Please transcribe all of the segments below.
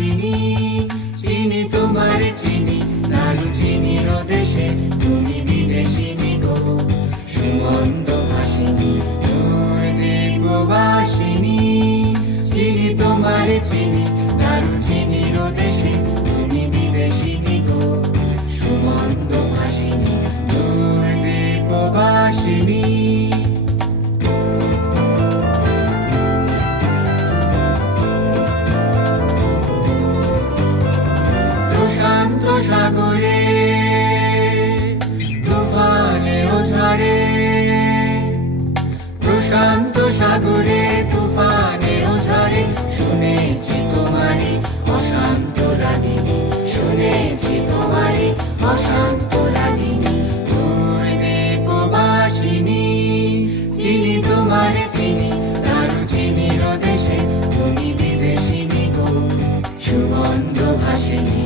ভাসিনী চিনি তোমারে চিনি দারুচিনির দেশে তুমি বিদেশিনী গো সুমন্ত ভাসিনী দূর দ্বীপবাসিনী চিনি তোমারে চিনি দারুচিনির দেশে তুমি বিদেশিনী গো সুমন্ত ভাসিনী দূর দ্বীপবাসিনী প্রশান্ত সাগরে তুফানে ও ঝড়ে প্রশান্ত সাগরে তুফানে ও ঝড়ে শুনেছি তোমারি অশান্ত রাগিনী শুনেছি তোমারি অশান্ত রাগিনী দূর দ্বীপবাসিনী চিনি তোমারে চিনি দারুচিনির দেশে তুমি বিদেশিনী গো সুমন্ত ভাসিনী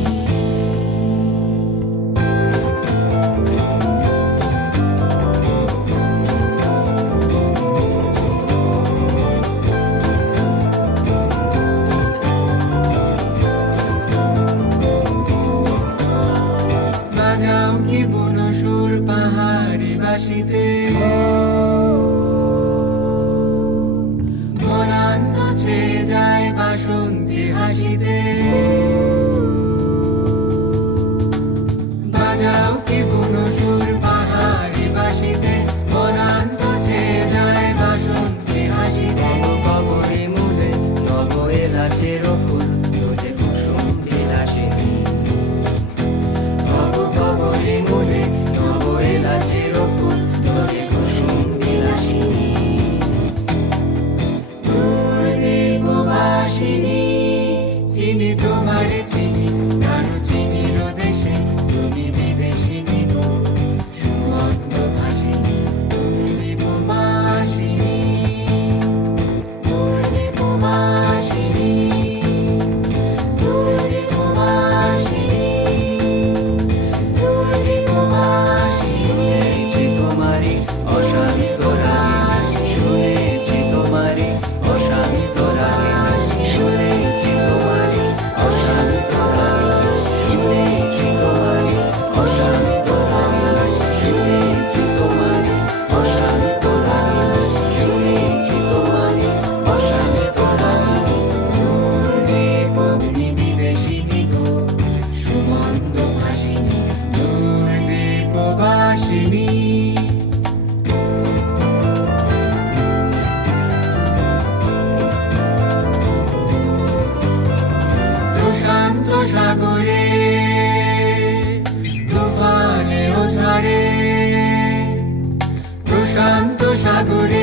বাজাও কি বুনো সুর পাহাড়ি বাসিতে মনান্ত ছেয়ে যায় বাসন্তী হাসিতে বাজাও কি বুনো সুর পাহাড়ি বাসিতে মনান্ত ছেয়ে যায় বাসন্তী হাসিতে কবরে মূলে নব এলাচের ফুল তোলে কুসুম বিলাসিনী কবরে মূলে নব এলাচের ফুল তোলে কুসুম বিলাসিনী দূর দ্বীপবাসিনী চিনি তোমারে চিনি দারুচিনির দেশে তুমি বিদেশিনী গো সুমন্ত ভাসিনী দূর দ্বীপবাসিনী দূর দ্বীপবাসিনী দূর দ্বীপবাসিনী দূর দ্বীপবাসিনী শুনেছি তোমারি অশান্ত রাগিনী শুনেছি তোমারি অশান্ত রাগিনী শুনেছি তোমারি অশান্ত রাগিনী শুনেছি তোমারি অশান্ত রাগিনী শুনেছি তোমারি অশান্ত রাগিনী শুনেছি তোমারি অশান্ত রাগিনী দূর দ্বীপভূমি বিদেশিনী গো সুমন্ত ভাসিনী দূর দ্বীপবাসিনী প্রশান্ত সাগরে তুফানে ও ঝড়ে প্রশান্ত সাগরে